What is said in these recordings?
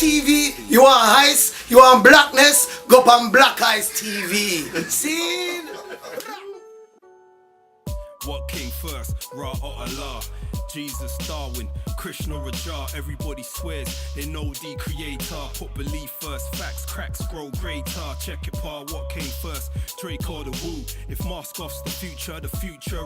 TV, you want ice, you want blackness, go on Black Eyes TV. See? What came first? Ra or Allah? Jesus, Darwin, Krishna, Raja, everybody swears they know the creator. Put belief first, facts, cracks, grow greater. Check it, pa, what came first? Drake or the Woo? If mask off's the future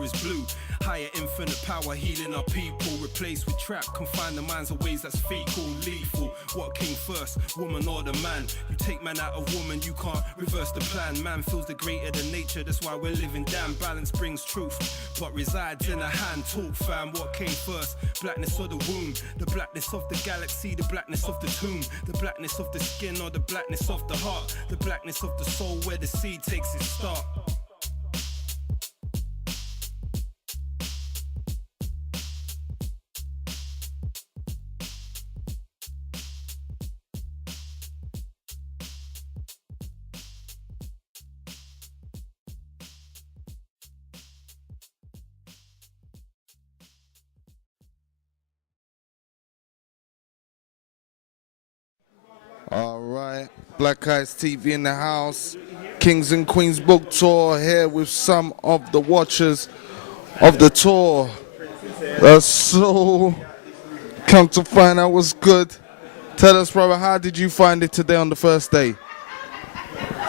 is blue. Higher infinite power, healing our people. Replaced with trap, confine the minds of ways that's fecal, lethal. What came first? Woman or the man? You take man out of woman, you can't reverse the plan. Man feels the greater than nature, that's why we're living damn. Balance brings truth, but resides in a hand. Talk fam, what came first? Blackness or the womb? The blackness of the galaxy, the blackness of the tomb, the blackness of the skin or the blackness of the heart, the blackness of the soul where the seed takes its start. All right, Black Eyes TV in the house. Kings and Queens book tour here with some of the watchers of the tour. So, come to find out what's good. Tell us, brother, how did you find it today on the first day?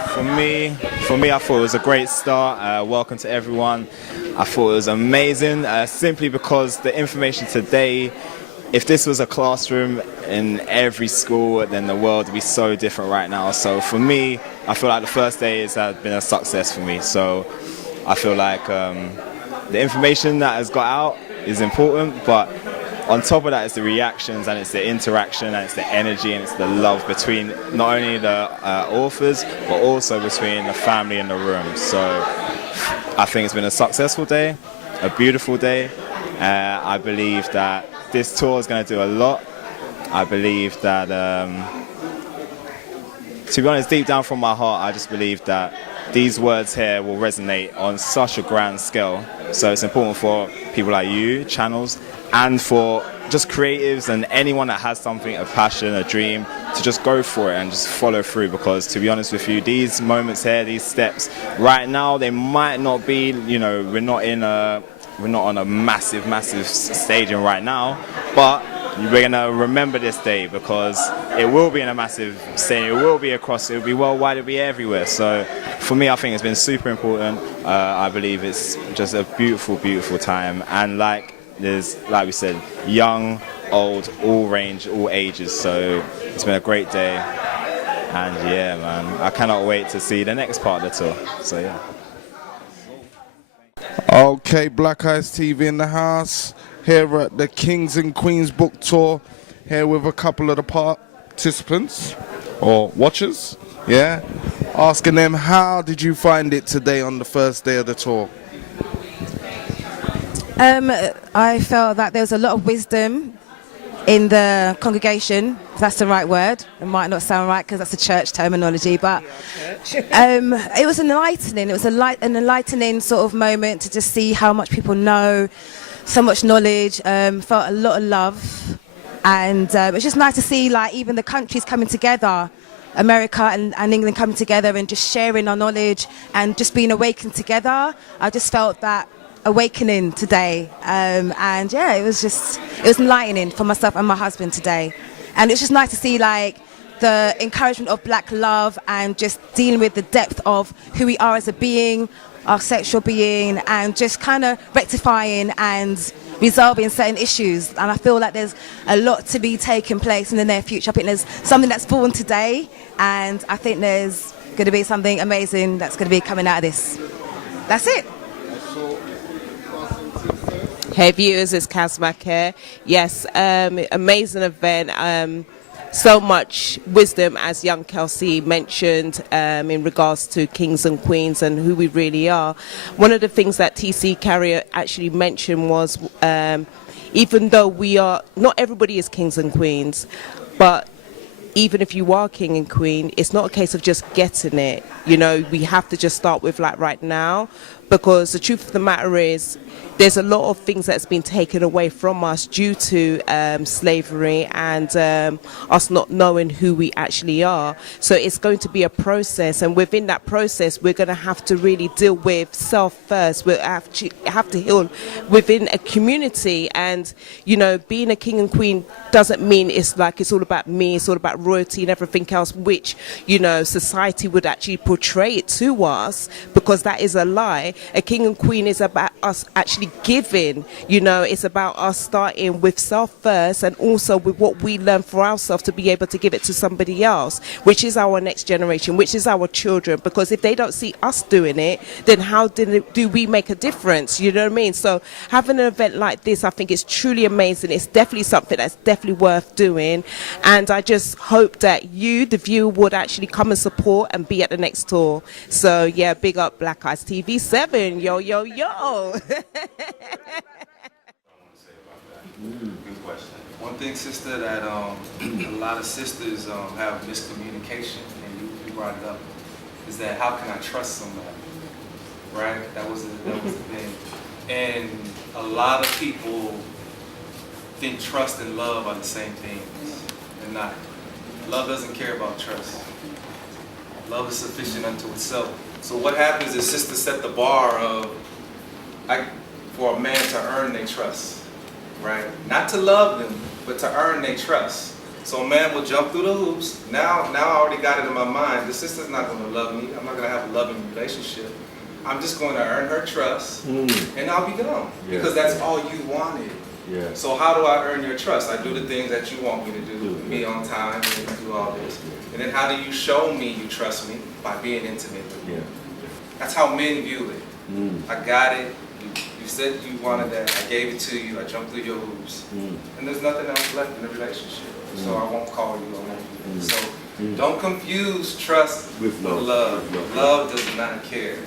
For me, I thought it was a great start. Welcome to everyone. I thought it was amazing, simply because the information today, if this was a classroom in every school, then the world would be so different right now. So for me, I feel like the first day has been a success for me. So I feel like the information that has got out is important, but on top of that, it's the reactions and it's the interaction and it's the energy and it's the love between not only the authors, but also between the family in the room. So I think it's been a successful day, a beautiful day. I believe that this tour is going to do a lot. I believe that, to be honest, deep down from my heart, I just believe that these words here will resonate on such a grand scale. So it's important for people like you, channels, and for just creatives and anyone that has something, a passion, a dream, to just go for it and just follow through. Because to be honest with you, these moments here, these steps, right now, they might not be, you know, we're not on a massive staging right now, but we're gonna remember this day because it will be in a massive stadium, it will be across, it will be worldwide, it will be everywhere. So for me, I think it's been super important. I believe it's just a beautiful time, and like we said, young, old, all range, all ages. So it's been a great day, and yeah, man, I cannot wait to see the next part of the tour. So yeah. Okay, Black Eyes TV in the house, here at the Kings and Queens book tour, here with a couple of the participants, or watchers, yeah, asking them, how did you find it today on the first day of the tour? I felt that there was a lot of wisdom in the congregation, if that's the right word. It might not sound right because that's a church terminology, but it was enlightening. It was an enlightening sort of moment to just see how much people know, so much knowledge, felt a lot of love, and it's just nice to see like even the countries coming together, America and England coming together and just sharing our knowledge and just being awakened together. I just felt that awakening today, and yeah, it was enlightening for myself and my husband today, and it's just nice to see like the encouragement of black love and just dealing with the depth of who we are as a being, our sexual being, and just kind of rectifying and resolving certain issues. And I feel like there's a lot to be taking place in the near future. I think there's something that's born today, and I think there's going to be something amazing that's going to be coming out of this. That's it. Hey viewers, it's Kazmak here. Yes, amazing event. So much wisdom, as young Kelsey mentioned, in regards to kings and queens and who we really are. One of the things that TC Carrier actually mentioned was, even though we are, not everybody is kings and queens, but even if you are king and queen, it's not a case of just getting it. You know, we have to just start with like right now. because the truth of the matter is there's a lot of things that's been taken away from us due to slavery and us not knowing who we actually are. So it's going to be a process, and within that process we're going to have to really deal with self first. We'll have to heal within a community, and you know, being a king and queen doesn't mean it's like it's all about me, it's all about royalty and everything else, which, you know, society would actually portray it to us, because that is a lie. A king and queen is about us actually giving, you know, it's about us starting with self first, and also with what we learn for ourselves to be able to give it to somebody else, which is our next generation, which is our children. Because if they don't see us doing it, then how do we make a difference? You know what I mean? So having an event like this, I think it's truly amazing. It's definitely something that's definitely worth doing, and I just hope that you, the viewer, would actually come and support and be at the next tour. So yeah, big up Black Eyes TV 7. Yo, yo, yo. Good question. One thing, sister, that a lot of sisters have miscommunication, and you brought it up, is that how can I trust somebody, right? That was the thing. And a lot of people think trust and love are the same things. They're not. Love doesn't care about trust. Love is sufficient unto itself. So what happens is sisters set the bar of for a man to earn their trust, right? Not to love them, but to earn their trust. So a man will jump through the hoops. Now I already got it in my mind. The sister's not going to love me. I'm not going to have a loving relationship. I'm just going to earn her trust, and I'll be gone. Yeah. Because that's all you wanted. Yeah. So how do I earn your trust? I do the things that you want me to do. Be on time and do all this. And then how do you show me you trust me? By being intimate with me. That's how men view it. I got it. You said you wanted that. I gave it to you. I jumped through your hoops. And there's nothing else left in the relationship. So I won't call you. I won't do that. So don't confuse trust with love. Love does not care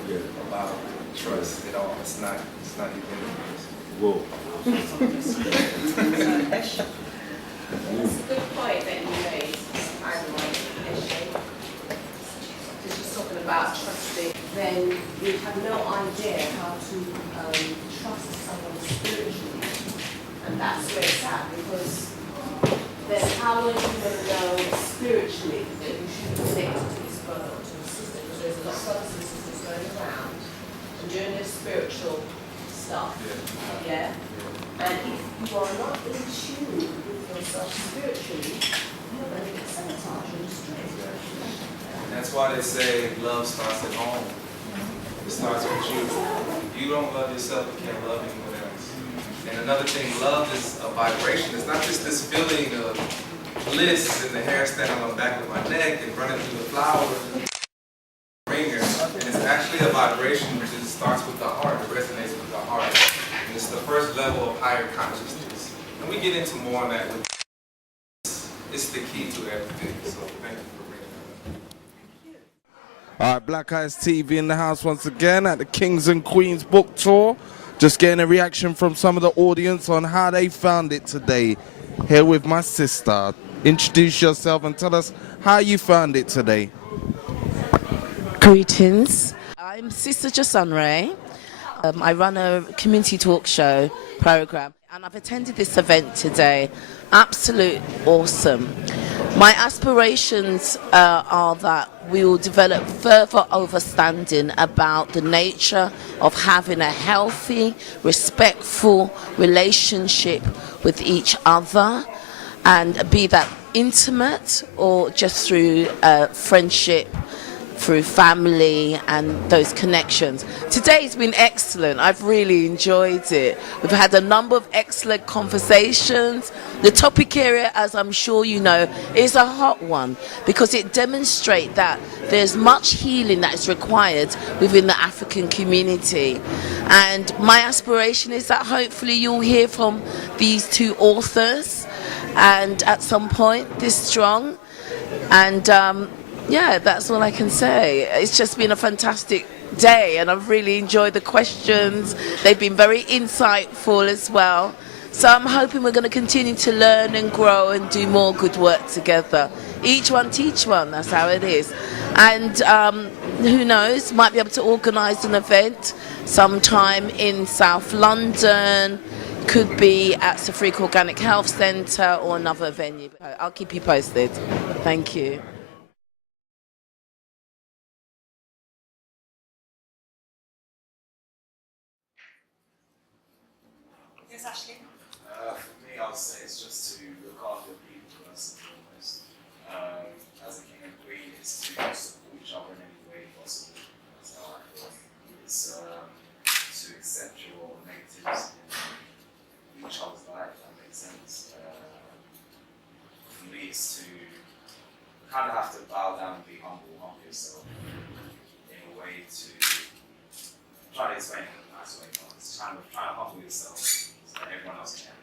about trust at all. It's not even the case. Whoa. That's a good point that you made. Because you're talking about trusting, then you have no idea how to trust someone spiritually. And that's where it's at, because then how are you going to know spiritually that you should connect to this brother or to this sister? Because there's a lot of brothers and sisters going around and doing their spiritual stuff. Yeah? And if you are not in tune with yourself spiritually, you're going to get sabotaged and destroyed. And that's why they say love starts at home. It starts with you. If you don't love yourself, you can't love anyone else. And another thing, love is a vibration. It's not just this feeling of bliss and the hair standing on the back of my neck and running through the flowers and ringer. And it's actually a vibration which starts with the heart. It resonates with the heart. And it's the first level of higher consciousness. And we get into more on that with it's the key to everything. So thank you for bringing that up. All right, Black Eyes TV in the house once again at the Kings and Queens book tour. Just getting a reaction from some of the audience on how they found it today. Here with my sister. Introduce yourself and tell us how you found it today. Greetings. I'm Sister Jasunray. I run a community talk show program, and I've attended this event today. Absolute awesome. My aspirations are that we will develop further understanding about the nature of having a healthy, respectful relationship with each other, and be that intimate or just through friendship, through family and those connections. Today's been excellent. I've really enjoyed it. We've had a number of excellent conversations. The topic area, as I'm sure you know, is a hot one because it demonstrates that there's much healing that is required within the African community. And my aspiration is that hopefully you'll hear from these two authors and at some point this strong. And yeah, that's all I can say. It's just been a fantastic day and I've really enjoyed the questions. They've been very insightful as well. So I'm hoping we're going to continue to learn and grow and do more good work together. Each one teach one, that's how it is. And who knows, might be able to organise an event sometime in South London, could be at Safrika Organic Health Centre or another venue. I'll keep you posted. Thank you. Yes, Ashley. For me, I would say it's just to look after people first and foremost. As a king and queen, it's to support each other in any way possible. That's how I feel. It's to accept your negatives in each other's life, if that makes sense. For me, it's to kind of have to bow down and be humble yourself in a way to try to explain it in a nice way, but it's trying to humble yourself so that everyone else can.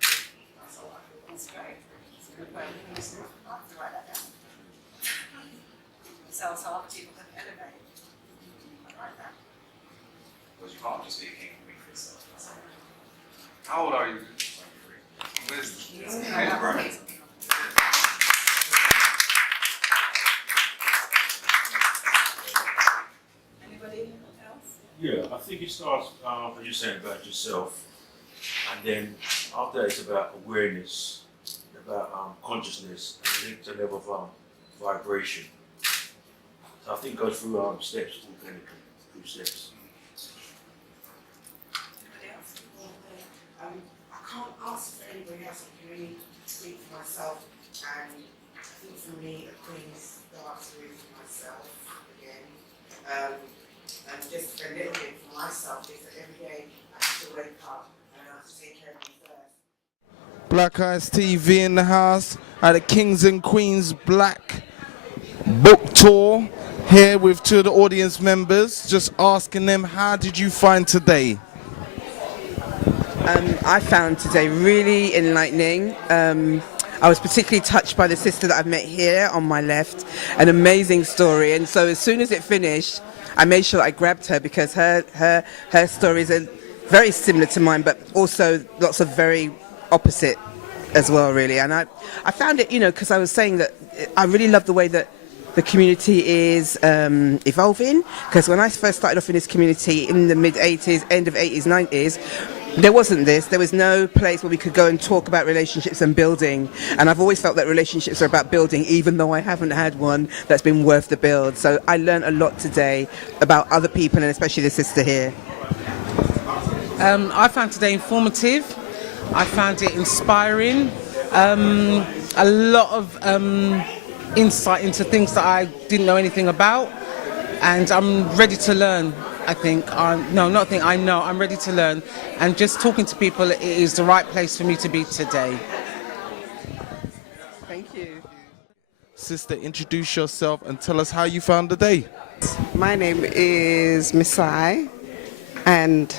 That's how I feel. That's great. That's a good way of doing it. I'll have to write that down. So other people can elevate. I like that. Because you can't just be a king and queen for yourself. That's how I feel. How old are you? 23. Wisdom. Anybody else? Yeah, I think it starts when you're saying about yourself, and then after that it's about awareness, about consciousness, and linked to a level of vibration. So I think it goes through steps, organically, through steps. Anybody else? I can't ask for anybody else. I can only speak for myself, and I think for me, the queen starts with myself again. And just a little bit for myself is that every day I have to wake up and I have to take care of me first. Black Eyes TV in the house at the Kings and Queens Black Book Tour. Here with two of the audience members, just asking them, how did you find today? I found today really enlightening. I was particularly touched by the sister that I've met here on my left. An amazing story. And so as soon as it finished, I made sure I grabbed her because her stories are very similar to mine, but also lots of very opposite as well, really. And I found it, because I was saying that I really love the way that the community is evolving. Because when I first started off in this community in the mid-80s, end of 80s, 90s, there wasn't this. There was no place where we could go and talk about relationships and building. And I've always felt that relationships are about building, even though I haven't had one that's been worth the build. So I learned a lot today about other people, and especially the sister here. I found today informative. I found it inspiring. A lot of insight into things that I didn't know anything about. And I'm ready to learn. I know I'm ready to learn, and just talking to people, it is the right place for me to be today. Thank you. Sister, introduce yourself and tell us how you found the day. My name is Misai, and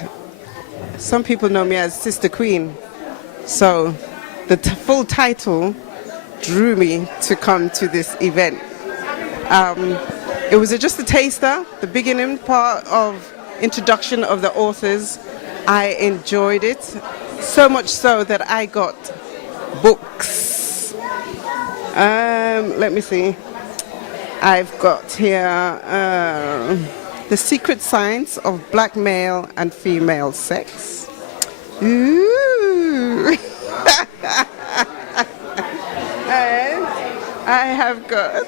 some people know me as Sister Queen. So the full title drew me to come to this event. It was just a taster, the beginning part of introduction of the authors. I enjoyed it, so much so that I got books. Let me see. I've got here The Secret Science of Black Male and Female Sex. Ooh. And I have got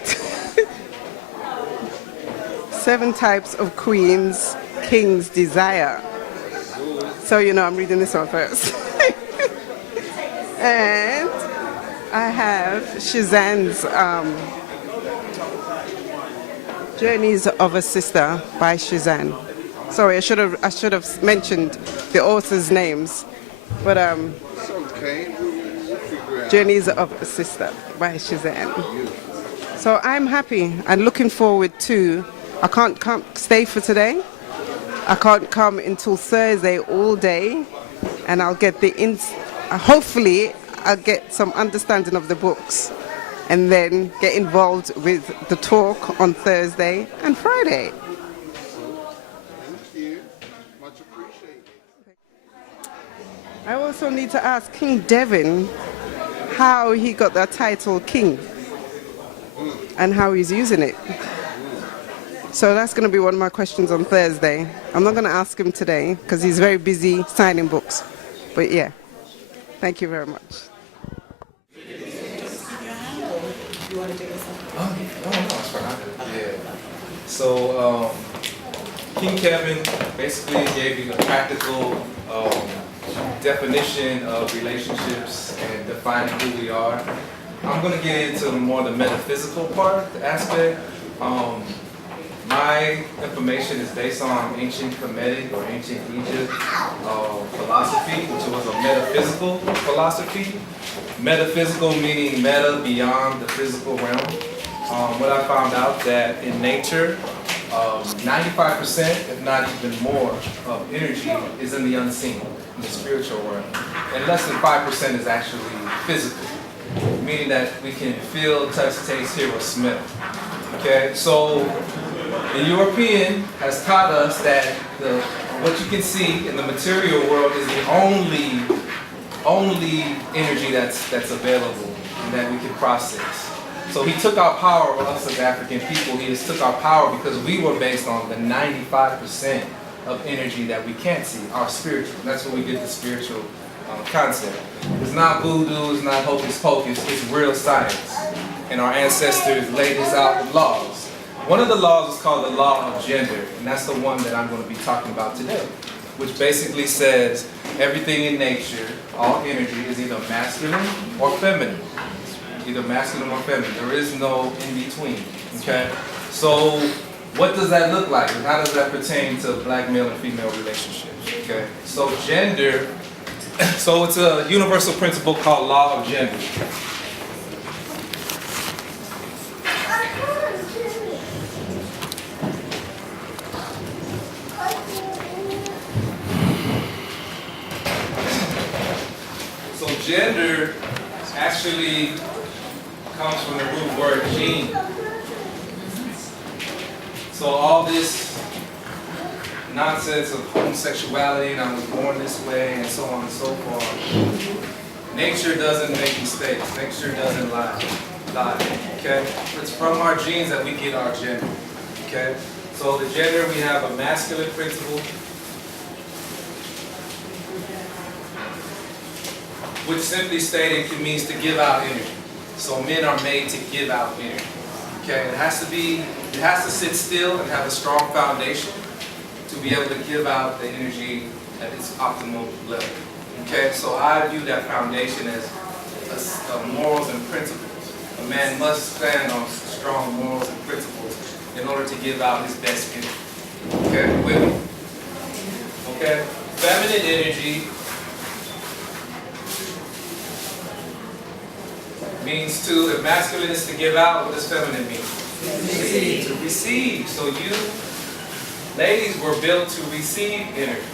7 Types of Queens, King's Desire. So, I'm reading this one first. And I have Shazan's Journeys of a Sister by Shazan. Sorry, I should have mentioned the authors' names. But Journeys of a Sister by Shazan. So I'm happy and looking forward to. I can't stay for today. I can't come until Thursday all day, and I'll get hopefully I'll get some understanding of the books, and then get involved with the talk on Thursday and Friday. Thank you. Much appreciated. I also need to ask King Devin how he got that title King and how he's using it. So that's going to be one of my questions on Thursday. I'm not going to ask him today because he's very busy signing books. But yeah, thank you very much. Yeah. So King Kevin basically gave you the practical definition of relationships and defining who we are. I'm going to get into more the metaphysical part, the aspect. My information is based on ancient Kemetic or ancient Egypt philosophy, which was a metaphysical philosophy. Metaphysical meaning meta, beyond the physical realm. What I found out that in nature, 95%, if not even more, of energy is in the unseen, in the spiritual realm. And less than 5% is actually physical, meaning that we can feel, touch, taste, hear, or smell. Okay, so the European has taught us that what you can see in the material world is the only energy that's available and that we can process. So he took our power, us as African people, he just took our power because we were based on the 95% of energy that we can't see, our spiritual. That's where we get the spiritual concept. It's not voodoo, it's not hocus pocus, it's real science. And our ancestors laid this out with laws. One of the laws is called the law of gender, and that's the one that I'm going to be talking about today, which basically says everything in nature, all energy, is either masculine or feminine. Either masculine or feminine. There is no in between. Okay? So what does that look like? And how does that pertain to black male and female relationships? Okay? So gender, so it's a universal principle called law of gender. So gender actually comes from the root word gene. So all this nonsense of homosexuality and I was born this way and so on and so forth, nature doesn't make mistakes. Nature doesn't lie. Okay? It's from our genes that we get our gender. Okay? So the gender, we have a masculine principle, which simply stated means to give out energy. So men are made to give out energy. Okay, it has to sit still and have a strong foundation to be able to give out the energy at its optimal level. Okay, so I view that foundation as morals and principles. A man must stand on strong morals and principles in order to give out his best energy. Okay, with me. Okay, feminine energy means to, if masculine is to give out, what does feminine mean? Receive. To receive. So you, ladies, were built to receive energy.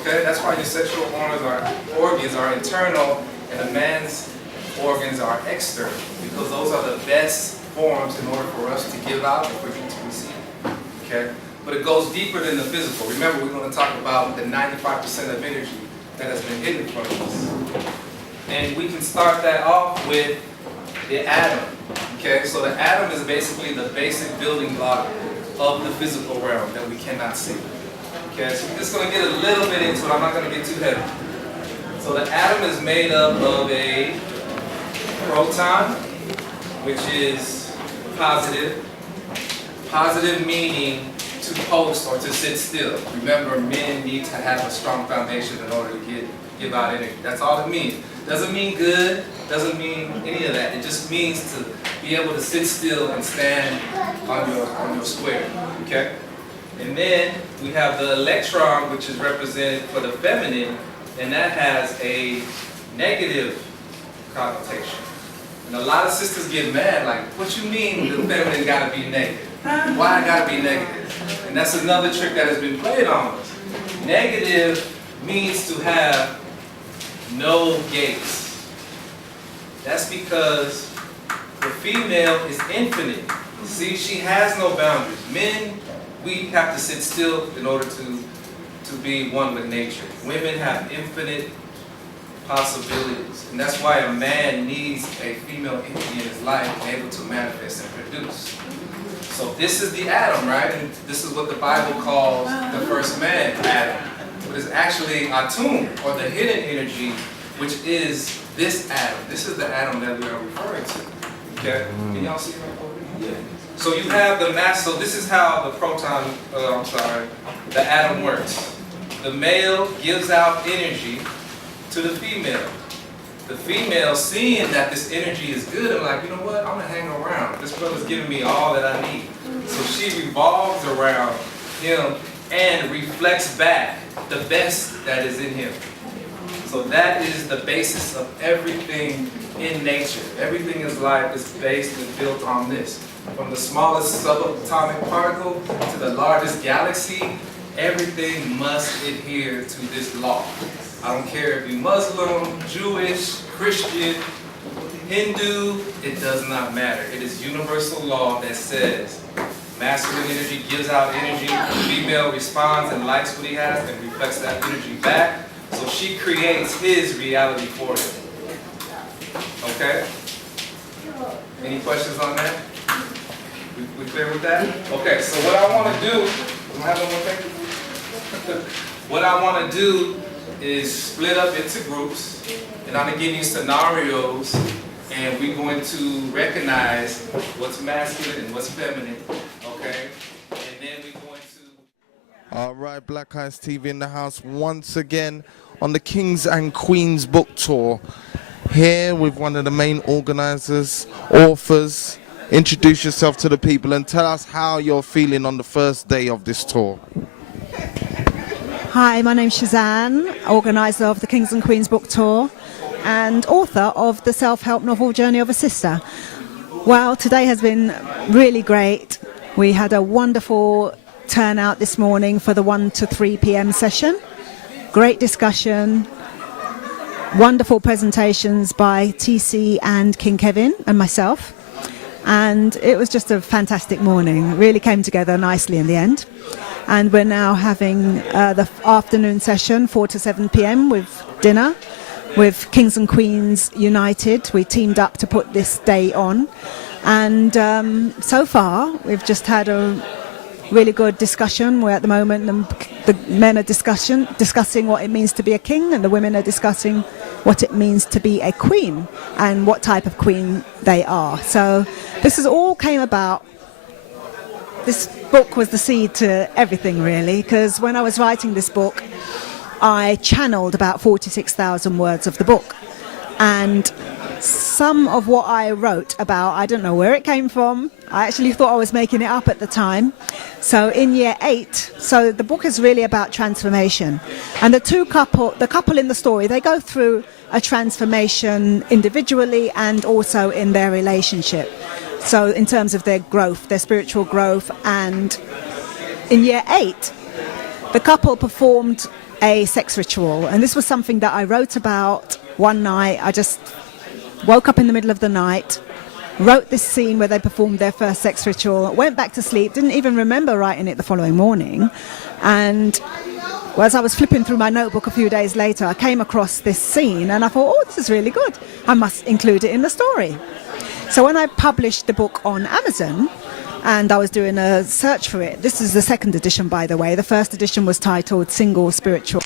Okay? That's why your sexual organs are internal and a man's organs are external, because those are the best forms in order for us to give out and for you to receive. Okay? But it goes deeper than the physical. Remember, we're going to talk about the 95% of energy that has been hidden from us. And we can start that off with the atom. Okay, so the atom is basically the basic building block of the physical realm that we cannot see. Okay, so we're just going to get a little bit into it. I'm not going to get too heavy. So the atom is made up of a proton, which is positive. Positive meaning to post or to sit still. Remember, men need to have a strong foundation in order to give out energy. That's all it means. Doesn't mean good, doesn't mean any of that. It just means to be able to sit still and stand on your square. Okay? And then we have the electron, which is represented for the feminine, and that has a negative connotation. And a lot of sisters get mad, like, what you mean the feminine gotta be negative? Why it gotta be negative? And that's another trick that has been played on us. Negative means to have no gates. That's because the female is infinite. See, she has no boundaries. Men, we have to sit still in order to be one with nature. Women have infinite possibilities. And that's why a man needs a female entity in his life able to manifest and produce. So this is the atom, right? And this is what the Bible calls the first man, Adam. But it's actually atum, or the hidden energy, which is this atom. This is the atom that we are referring to. Okay? Can y'all see right over here? Yeah. So you have the mass, so this is how the the atom works. The male gives out energy to the female. The female, seeing that this energy is good, I'm like, you know what, I'm gonna hang around. This brother's giving me all that I need. So she revolves around him and reflects back the best that is in him. So that is the basis of everything in nature. Everything in life is based and built on this. From the smallest subatomic particle to the largest galaxy, everything must adhere to this law. I don't care if you're Muslim, Jewish, Christian, Hindu, it does not matter. It is universal law that says masculine energy gives out energy, female responds and likes what he has and reflects that energy back. So she creates his reality for him. Okay? Any questions on that? We clear with that? Okay, so what I want to do, what I want to do is split up into groups, and I'm going to give you scenarios, and we're going to recognize what's masculine and what's feminine, okay? And then we're going to... All right, Black Eyes TV in the house once again on the Kings and Queens book tour. Here with one of the main organizers, authors. Introduce yourself to the people and tell us how you're feeling on the first day of this tour. Hi, my name's Shazanne, organiser of the Kings and Queens book tour and author of the self-help novel Journey of a Sister. Well, today has been really great. We had a wonderful turnout this morning for the 1 to 3 p.m. session. Great discussion, wonderful presentations by TC and King Kevin and myself. And it was just a fantastic morning. It really came together nicely in the end. And we're now having the afternoon session, 4 to 7 p.m. with dinner with Kings and Queens United. We teamed up to put this day on. And so far, we've just had a really good discussion. We're at the moment, the men are discussing what it means to be a king, and the women are discussing what it means to be a queen and what type of queen they are. So this has all came about. This book was the seed to everything, really, because when I was writing this book, I channeled about 46,000 words of the book. And some of what I wrote about, I don't know where it came from. I actually thought I was making it up at the time. So in year 8, so the book is really about transformation. And the couple in the story, they go through a transformation individually and also in their relationship. So in terms of their growth, their spiritual growth. And in year 8, the couple performed a sex ritual. And this was something that I wrote about one night. I just woke up in the middle of the night, wrote this scene where they performed their first sex ritual, went back to sleep, didn't even remember writing it the following morning. And as I was flipping through my notebook a few days later, I came across this scene and I thought, oh, this is really good. I must include it in the story. So when I published the book on Amazon, and I was doing a search for it, this is the second edition, by the way. The first edition was titled Single Spiritual.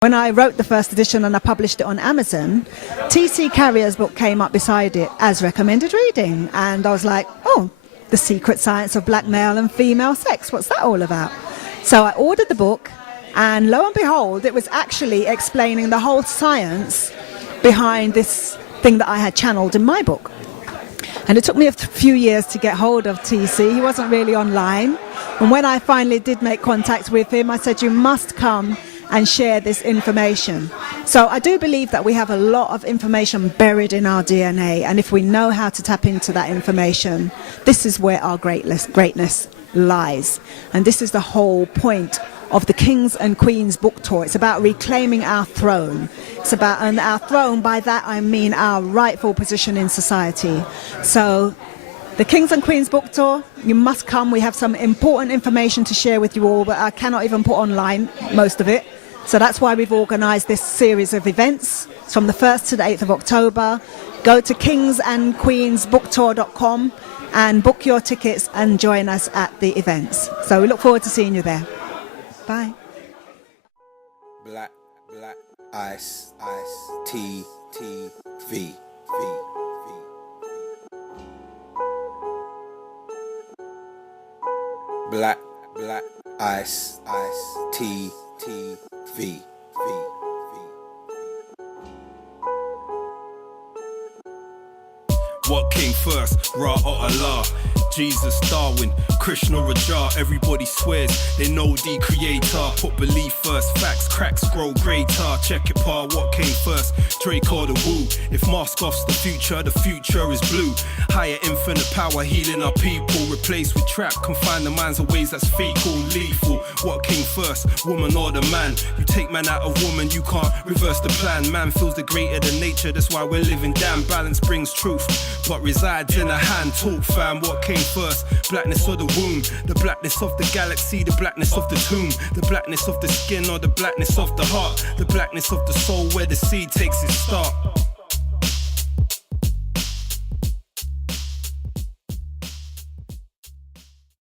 When I wrote the first edition and I published it on Amazon, T.C. Carrier's book came up beside it as recommended reading. And I was like, oh, The Secret Science of Black Male and Female Sex. What's that all about? So I ordered the book, and lo and behold, it was actually explaining the whole science behind this thing that I had channeled in my book. And it took me a few years to get hold of TC. He wasn't really online. And when I finally did make contact with him, I said, you must come and share this information. So I do believe that we have a lot of information buried in our DNA. And if we know how to tap into that information, this is where our greatness lies. And this is the whole point of the Kings and Queens book tour. It's about reclaiming our throne. It's about, and our throne, by that I mean our rightful position in society. So the Kings and Queens book tour, you must come. We have some important information to share with you all, but I cannot even put online most of it. So that's why we've organized this series of events It's from the 1st to the 8th of October. Go to kingsandqueensbooktour.com and book your tickets and join us at the events. So we look forward to seeing you there. Bye. Black ice T V. Black ice T V. What came first? Ra or Allah? Jesus, Darwin, Krishna, Raja. Everybody swears they know the creator. Put belief first, facts, cracks grow greater. Check it, pa, what came first? Drake or the Woo? If mask off's the future is blue. Higher infinite power healing our people. Replaced with trap, confine the minds of ways that's fecal, lethal. What came first? Woman or the man? You take man out of woman, you can't reverse the plan. Man feels the greater than nature, that's why we're living damn. Balance brings truth, but resides in a hand. Talk fam, what came first? Blackness or the womb? The blackness of the galaxy, the blackness of the tomb. The blackness of the skin or the blackness of the heart. The blackness of the soul where the seed takes its start.